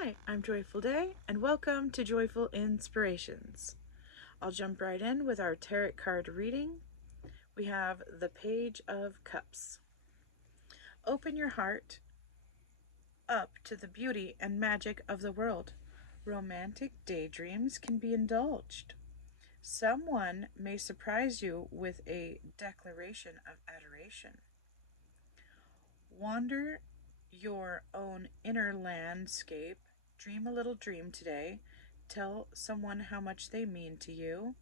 Hi, I'm Joyful Day, and welcome to Joyfulinspirationz. I'll jump right in with our tarot card reading. We have the Page of Cups. Open your heart up to the beauty and magic of the world. Romantic daydreams can be indulged. Someone may surprise you with a declaration of adoration. Wander your own inner landscape. Dream a little dream today. Tell someone how much they mean to you,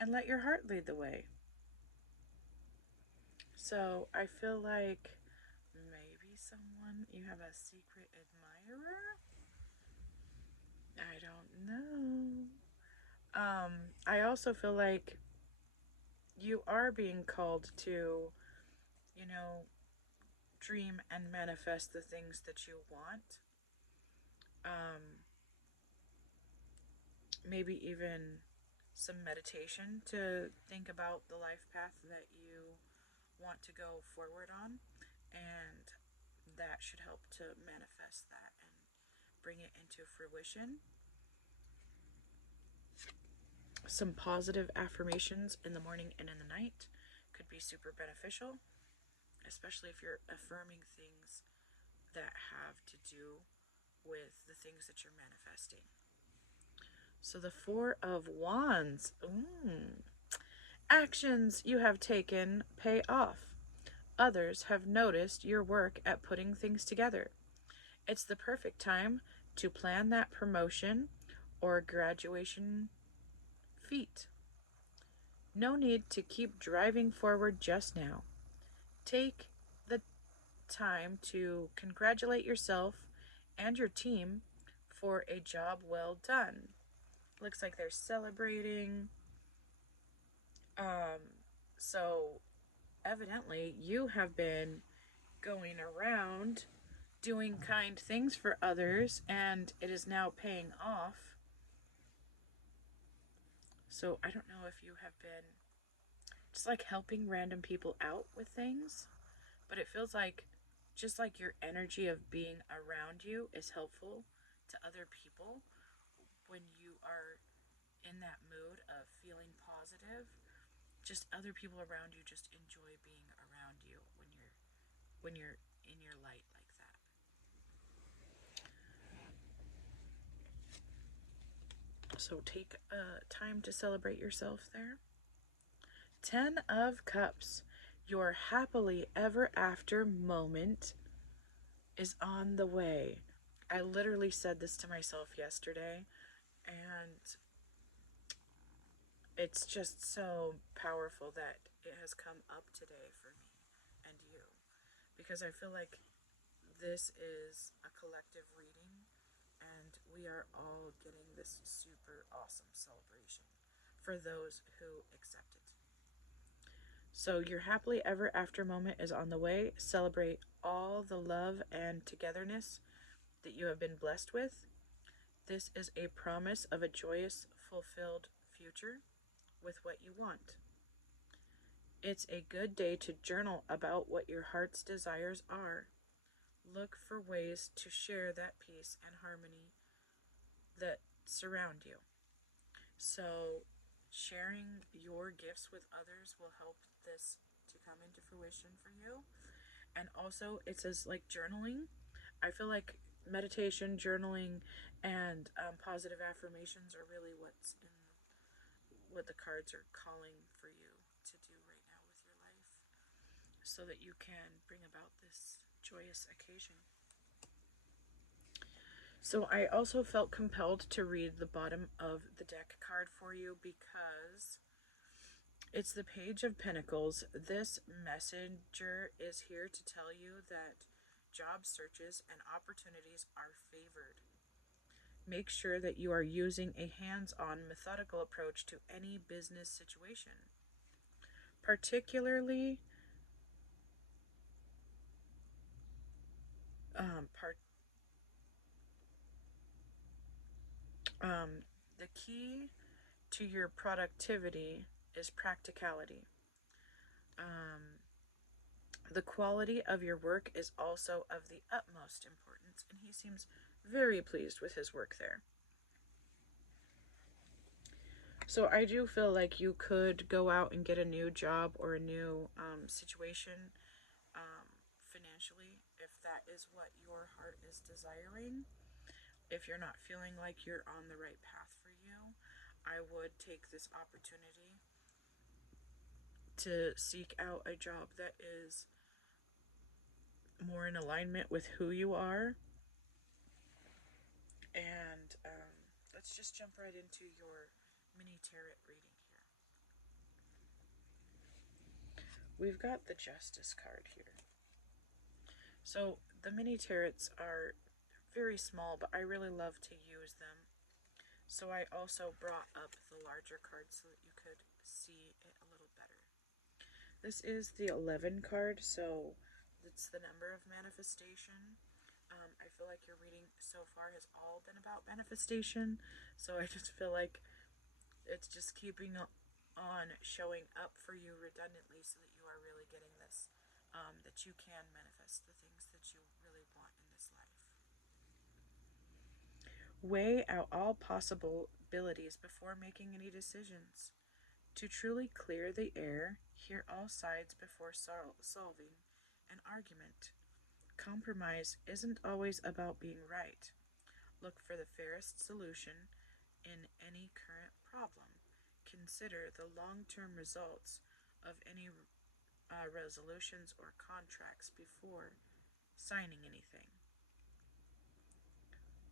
and let your heart lead the way. So I feel like maybe you have a secret admirer? I don't know. I also feel like you are being called to, you know, dream and manifest the things that you want. Maybe even some meditation to think about the life path that you want to go forward on, and that should help to manifest that and bring it into fruition. Some positive affirmations in the morning and in the night could be super beneficial, especially if you're affirming things that have to do with the things that you're manifesting. So the Four of Wands. Actions you have taken pay off. Others have noticed your work at putting things together. It's the perfect time to plan that promotion or graduation feat. No need to keep driving forward just now. Take the time to congratulate yourself and your team for a job well done. Looks like they're celebrating. So evidently you have been going around doing kind things for others, and it is now paying off. So I don't know if you have been just like helping random people out with things, but it feels like just like your energy of being around you is helpful to other people when you are in that mood of feeling positive. Just other people around you just enjoy being around you when you're in your light like that. So take time to celebrate yourself there. 10 of Cups. Your happily ever after moment is on the way. I literally said this to myself yesterday, and it's just so powerful that it has come up today for me and you, because I feel like this is a collective reading and we are all getting this super awesome celebration for those who accept it. So your happily ever after moment is on the way. Celebrate all the love and togetherness that you have been blessed with. This is a promise of a joyous, fulfilled future with what you want. It's a good day to journal about what your heart's desires are. Look for ways to share that peace and harmony that surround you. So sharing your gifts with others will help this to come into fruition for you. And also it says like journaling. I feel like meditation, journaling, and positive affirmations are really what the cards are calling for you to do right now with your life, so that you can bring about this joyous occasion. So I also felt compelled to read the bottom of the deck card for you because it's the Page of Pentacles. This messenger is here to tell you that job searches and opportunities are favored. Make sure that you are using a hands-on, methodical approach to any business situation. Particularly, the key to your productivity is practicality. The quality of your work is also of the utmost importance, and he seems very pleased with his work there. So I do feel like you could go out and get a new job or a new situation financially if that is what your heart is desiring. If you're not feeling like you're on the right path for you, I would take this opportunity to seek out a job that is more in alignment with who you are. And let's just jump right into your mini tarot reading here. We've got the Justice card here. So the mini tarots are very small, but I really love to use them. So I also brought up the larger card so that you could see it a little better. This is the 11 card, so it's the number of manifestation. I feel like your reading so far has all been about manifestation, so I just feel like it's just keeping on showing up for you redundantly so that you are really getting this, that you can manifest the things that you really want in this life. Weigh out all possibilities before making any decisions. To truly clear the air, hear all sides before solving an argument. Compromise isn't always about being right. Look for the fairest solution in any current problem. Consider the long-term results of any resolutions or contracts before signing anything.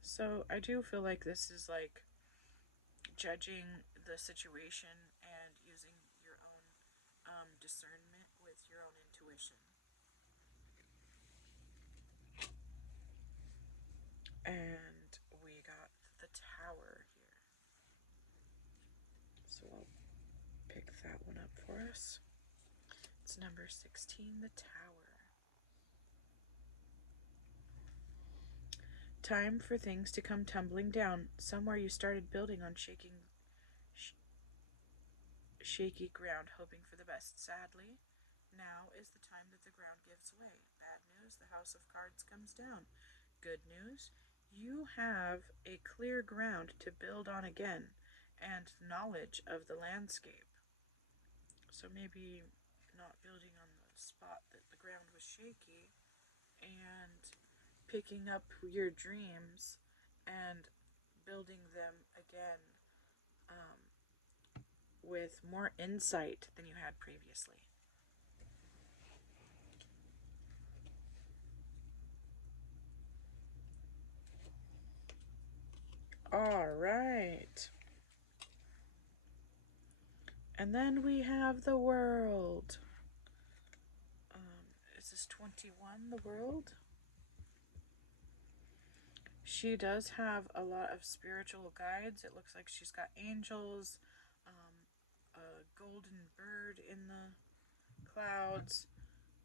So I do feel like this is like judging the situation and using your own discernment with your own intuition. And we got the Tower here. So I'll pick that one up for us. It's number 16, the Tower. Time for things to come tumbling down. Somewhere you started building on shaky ground, hoping for the best. Sadly, now is the time that the ground gives way. Bad news, the House of Cards comes down. Good news, you have a clear ground to build on again and knowledge of the landscape. So maybe not building on the spot that the ground was shaky and picking up your dreams and building them again with more insight than you had previously. All right. And then we have the World. Is this 21, the World? She does have a lot of spiritual guides. It looks like she's got angels, a golden bird in the clouds,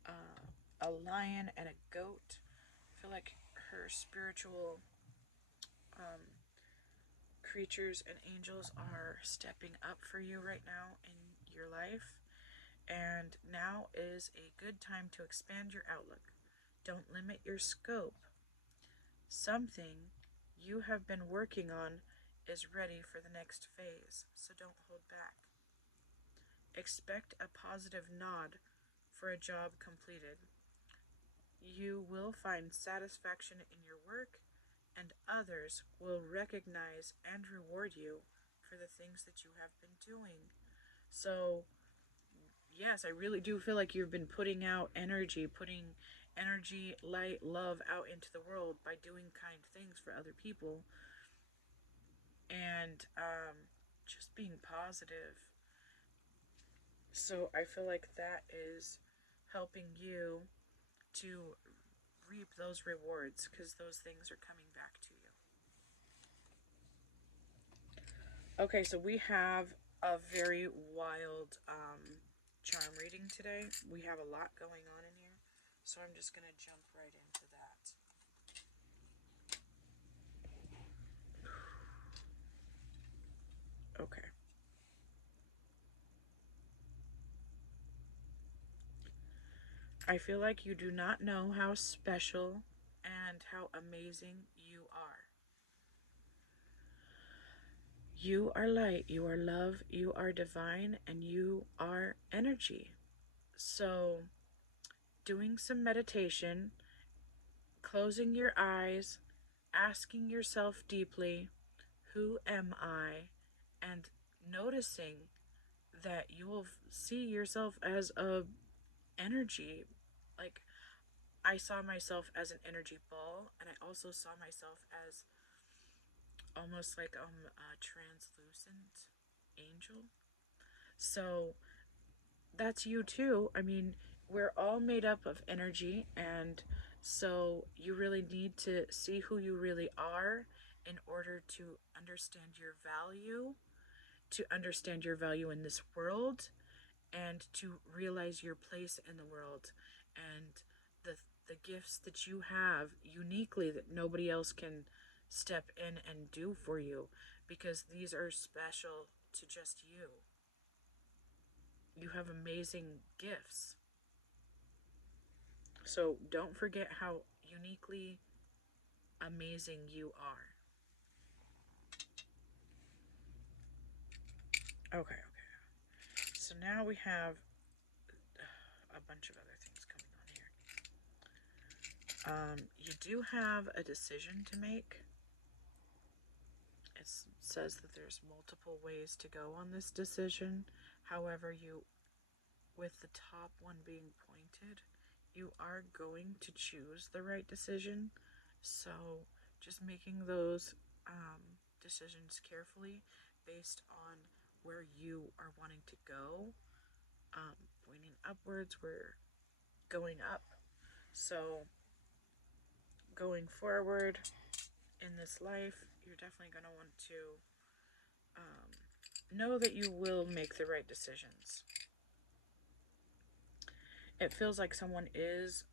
a lion, and a goat. I feel like her spiritual creatures and angels are stepping up for you right now in your life. And now is a good time to expand your outlook. Don't limit your scope. Something you have been working on is ready for the next phase, so don't hold back. Expect a positive nod for a job completed. You will find satisfaction in your work, and others will recognize and reward you for the things that you have been doing. So, yes, I really do feel like you've been putting energy, light, love out into the world by doing kind things for other people and just being positive. So I feel like that is helping you to reap those rewards because those things are coming back to you. Okay, so we have a very wild charm reading today. We have a lot going on in here, so I'm just going to jump right into that. Okay. I feel like you do not know how special and how amazing you are. You are light, you are love, you are divine, and you are energy. So, doing some meditation, closing your eyes, asking yourself deeply, who am I? And noticing that you will see yourself as a energy. Like, I saw myself as an energy ball, and I also saw myself as almost like a translucent angel. So that's you too. I mean, we're all made up of energy, and so you really need to see who you really are in order to understand your value, to understand your value in this world, and to realize your place in the world and the the gifts that you have uniquely that nobody else can step in and do for you, because these are special to just you. You have amazing gifts. So don't forget how uniquely amazing you are. Okay, okay. So now we have a bunch of other things coming on here. You do have a decision to make. It says that there's multiple ways to go on this decision. However, with the top one being pointed, you are going to choose the right decision. So just making those decisions carefully based on where you are wanting to go. Pointing upwards, we're going up. So going forward in this life, you're definitely going to want to know that you will make the right decisions. It feels like someone is,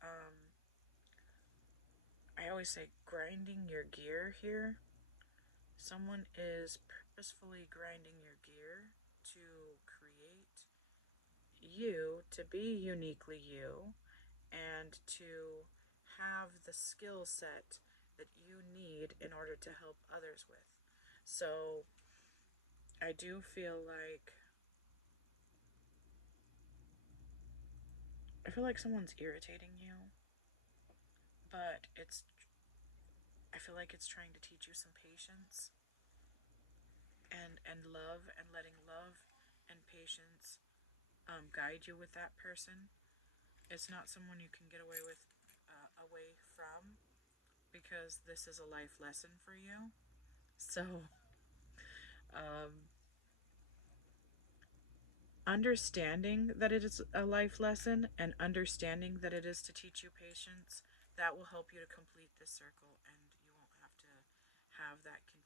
I always say, grinding your gear here. Someone is purposefully grinding your gear to create you, to be uniquely you, and to have the skill set that you need in order to help others with. So I do feel like someone's irritating you, but I feel like it's trying to teach you some patience and love, and letting love and patience guide you with that person. It's not someone you can get away with away from, because this is a life lesson for you. So um, understanding that it is a life lesson and understanding that it is to teach you patience, that will help you to complete this circle, and you won't have to have that continual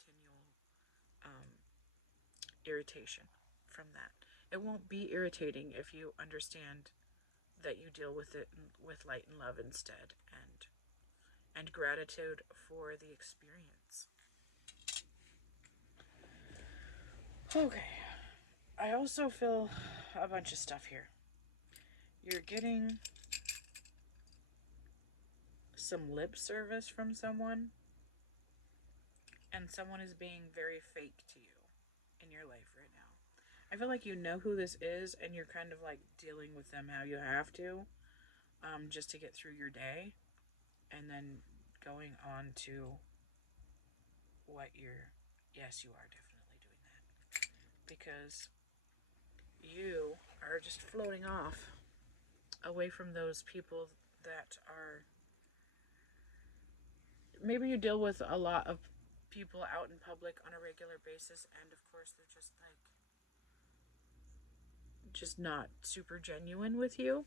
irritation from that. It won't be irritating if you understand that you deal with it with light and love instead, and gratitude for the experience. Okay. I also feel a bunch of stuff here. You're getting some lip service from someone, and someone is being very fake to you in your life right now. I feel like you know who this is, and you're kind of like dealing with them how you have to, just to get through your day, and then going on to what you're. Yes, you are definitely doing that, because you are just floating off away from those people that are. Maybe you deal with a lot of people out in public on a regular basis, and of course they're just not super genuine with you,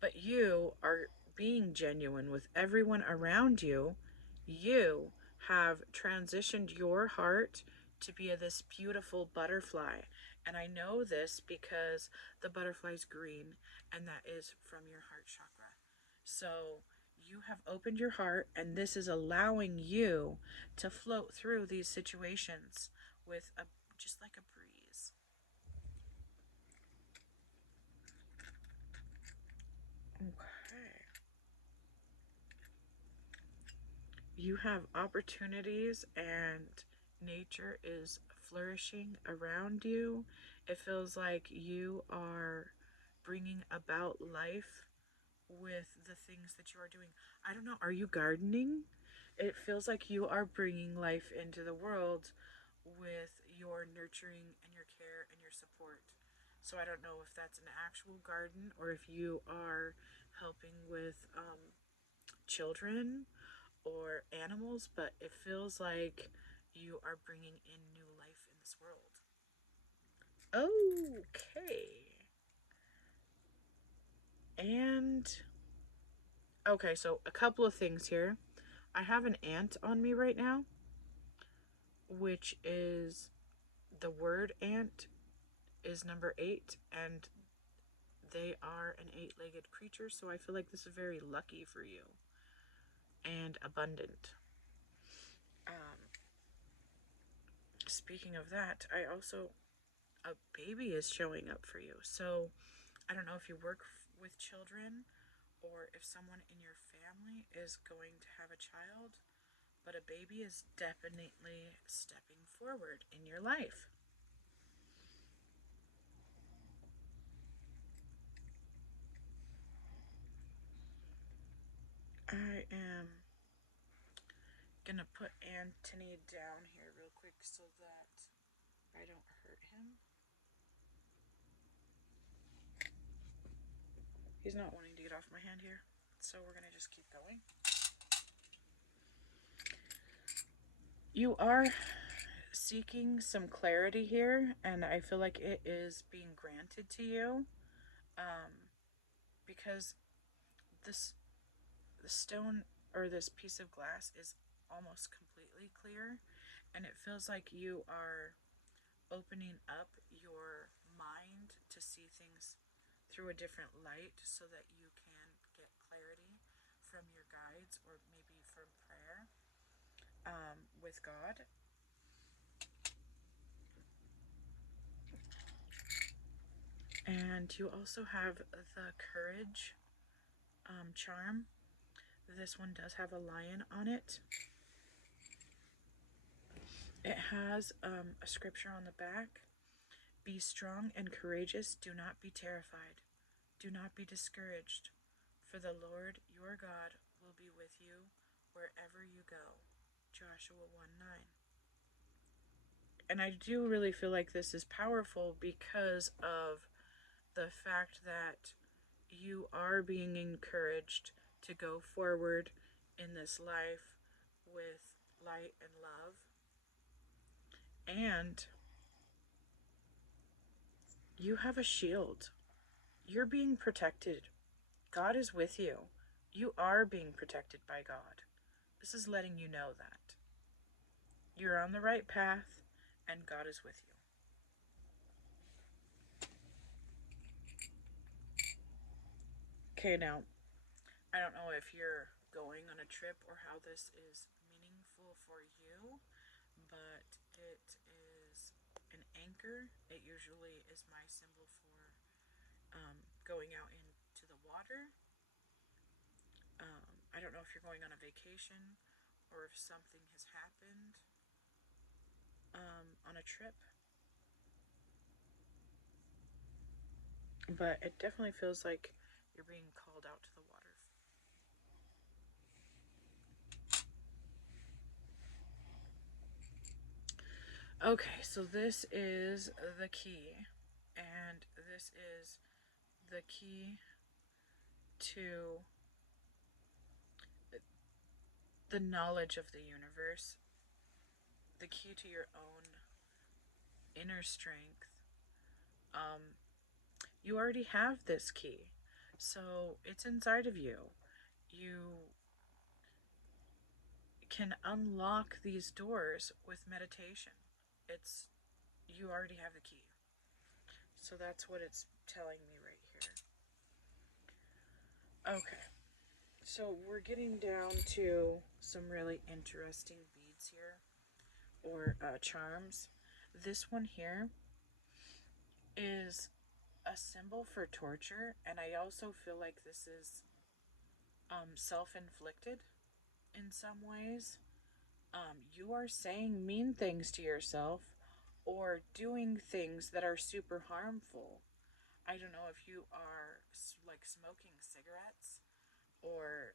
but you are being genuine with everyone around you. You have transitioned your heart to be this beautiful butterfly. And I know this because the butterfly's green, and that is from your heart chakra. So you have opened your heart, and this is allowing you to float through these situations with just like a breeze. Okay. You have opportunities and nature is flourishing around you. It feels like you are bringing about life with the things that you are doing. I don't know, are you gardening? It feels like you are bringing life into the world with your nurturing and your care and your support. So I don't know if that's an actual garden or if you are helping with children or animals, but it feels like you are bringing in new life in this world. Okay. And okay, so a couple of things here. I have an ant on me right now, which is the word ant is number 8, and they are an 8-legged creature, so I feel like this is very lucky for you and abundant. Um, Speaking of that, I also, a baby is showing up for you. So I don't know if you work with children or if someone in your family is going to have a child, but a baby is definitely stepping forward in your life. I am gonna put Anthony down here real quick so that I don't hurt him. He's not wanting to get off my hand here, so we're gonna just keep going. You are seeking some clarity here, and I feel like it is being granted to you, because this the stone or this piece of glass is almost completely clear, and it feels like you are opening up your mind to see things through a different light so that you can get clarity from your guides or maybe from prayer with God. And you also have the courage charm. This one does have a lion on it. It has a scripture on the back. Be strong and courageous. Do not be terrified. Do not be discouraged. For the Lord your God will be with you wherever you go. Joshua 1:9. And I do really feel like this is powerful because of the fact that you are being encouraged to go forward in this life with light and love. And you have a shield. You're being protected. God is with you. You are being protected by God. This is letting you know that you're on the right path and God is with you. Okay, now, I don't know if you're going on a trip or how this is meaningful for you, but it is an anchor. It usually is my symbol for going out into the water. I don't know if you're going on a vacation or if something has happened on a trip, but it definitely feels like you're being called out to the water. Okay, so this is the key, and this is the key to the knowledge of the universe, the key to your own inner strength. You already have this key, so it's inside of you. You can unlock these doors with meditation. It's you already have the key. So that's what it's telling me right here. Okay. So we're getting down to some really interesting beads here, or charms. This one here is a symbol for torture, and I also feel like this is self-inflicted in some ways. You you are saying mean things to yourself or doing things that are super harmful. I don't know if you are like smoking cigarettes or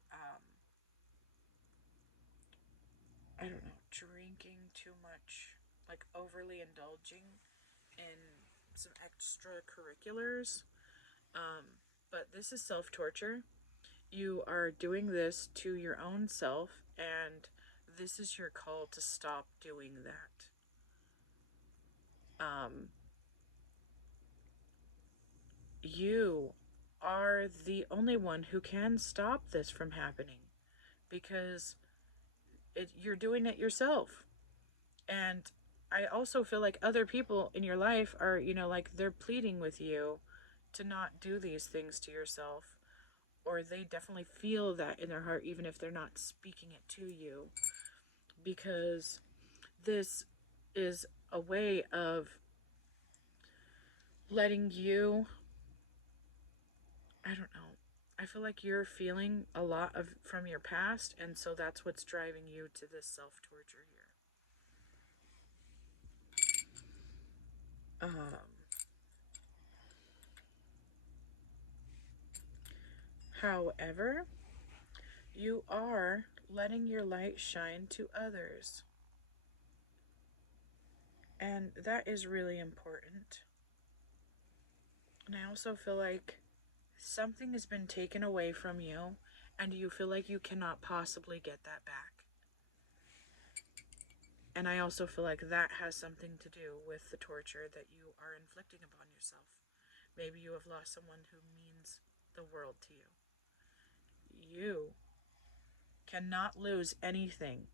I don't know, drinking too much, like overly indulging in some extracurriculars. But this is self torture. You are doing this to your own self, and this is your call to stop doing that. You are the only one who can stop this from happening because you're doing it yourself. And I also feel like other people in your life are, like they're pleading with you to not do these things to yourself, or they definitely feel that in their heart, even if they're not speaking it to you, because this is a way of letting you, I don't know, I feel like you're feeling a lot of from your past, and so that's what's driving you to this self torture here. However, you are letting your light shine to others. And that is really important. And I also feel like something has been taken away from you, and you feel like you cannot possibly get that back. And I also feel like that has something to do with the torture that you are inflicting upon yourself. Maybe you have lost someone who means the world to you. You cannot lose anything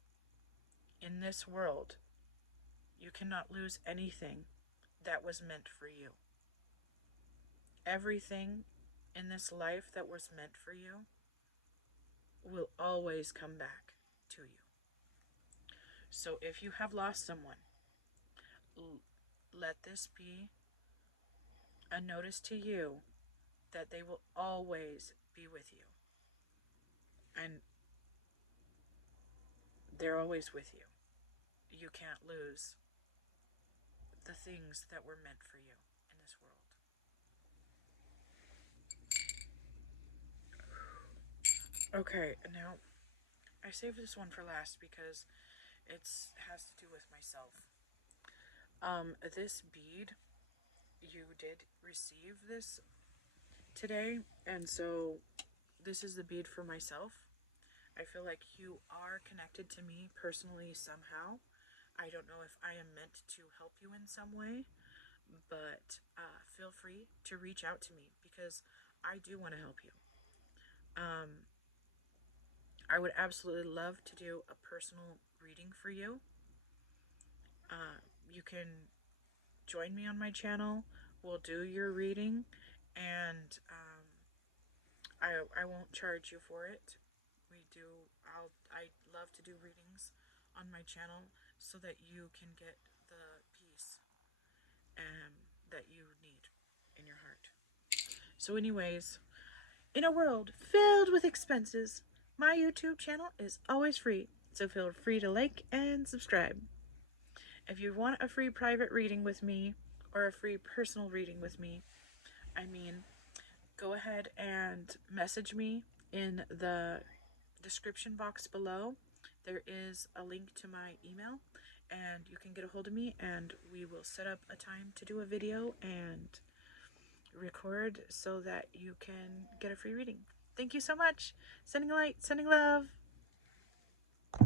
in this world. You cannot lose anything that was meant for you. Everything in this life that was meant for you will always come back to you. So if you have lost someone, let this be a notice to you that they will always be with you. And they're always with you. You can't lose the things that were meant for you in this world. Okay, now I saved this one for last because it has to do with myself. This bead, you did receive this today, and so this is the bead for myself. I feel like you are connected to me personally somehow. I don't know if I am meant to help you in some way, but feel free to reach out to me because I do want to help you. I would absolutely love to do a personal reading for you. You can join me on my channel. We'll do your reading, and I won't charge you for it. I love to do readings on my channel so that you can get the peace that you need in your heart. So anyways, in a world filled with expenses, my YouTube channel is always free, so feel free to like and subscribe. If you want a free private reading with me or a free personal reading with me, go ahead and message me in the description box below. There is a link to my email, and you can get a hold of me, and we will set up a time to do a video and record so that you can get a free reading. Thank you so much. Sending light, sending love.